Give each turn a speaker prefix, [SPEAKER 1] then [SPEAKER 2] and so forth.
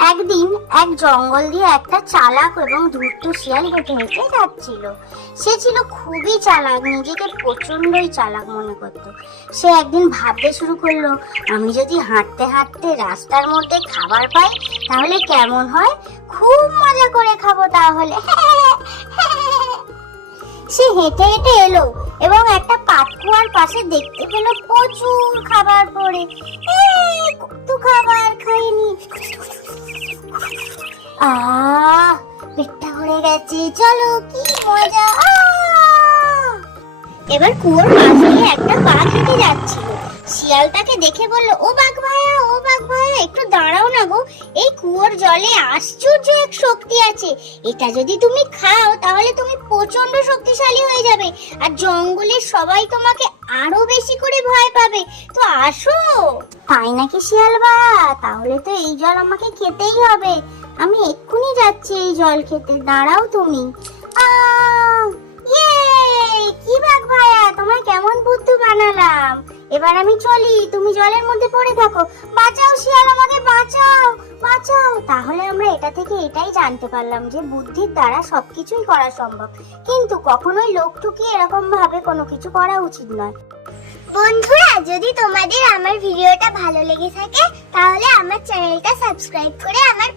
[SPEAKER 1] একদিন এক জঙ্গল দিয়ে একটা চালাক এবং ধূর্ত শিয়াল হেঁটে হেঁটে যাচ্ছিল। সে ছিল খুবই চালাক, নিজেকে প্রচন্ডই চালাক মনে করত। সে একদিন ভাবতে শুরু করল, আমি যদি হাঁটতে হাঁটতে রাস্তার মধ্যে খাবার পাই, তাহলে কেমন হয়? খুব মজা করে খাব তাহলে। সে হেঁটে হেঁটে এলো এবং একটা পাতকুয়ার পাশে দেখতে পেল প্রচুর খাবার পড়ে। কত খাবার খাইনি? আহ পেটটা ভরে গেছে। চলো কি মজা। এবার কুয়োর দিয়ে একটা বাঘ হেঁটে যাচ্ছিল। শিয়াল তাকে দেখে বলল, ও বাঘ ভাইয়া ও বাঘ ভাইয়া একটু দাঁড়াও না গো। এই কুয়োর জলে আশ্চর্য এক শক্তি আছে। এটা যদি তুমি খাও, তাহলে তুমি প্রচণ্ড শক্তিশালী হয়ে যাবে। আর জঙ্গলের সবাই তোমাকে আরও বেশি করে ভয় পাবে। তো আসো। তাই নাকি শিয়াল ভাইয়া তাহলে তো এই জল আমাকে খেতেই হবে। আমি এক্ষুনি যাচ্ছি এই জল খেতে। দাঁড়াও তুমি। এবার আমি চলি, তুমি জলের মধ্যে পড়ে থাকো। বাঁচাও শিয়াল আমাকে, বাঁচাও বাঁচাও। তাহলে আমরা এটা থেকে এটাই জানতে পারলাম যে বুদ্ধির দ্বারা সবকিছুই করা সম্ভব। কিন্তু কখনোই লোক ঠুকিয়ে এরকম ভাবে কোনো কিছু করা উচিত নয়।
[SPEAKER 2] বন্ধুরা, যদি তোমাদের আমার ভিডিওটা ভালো লেগে থাকে, তাহলে আমার চ্যানেলটা সাবস্ক্রাইব করে আমার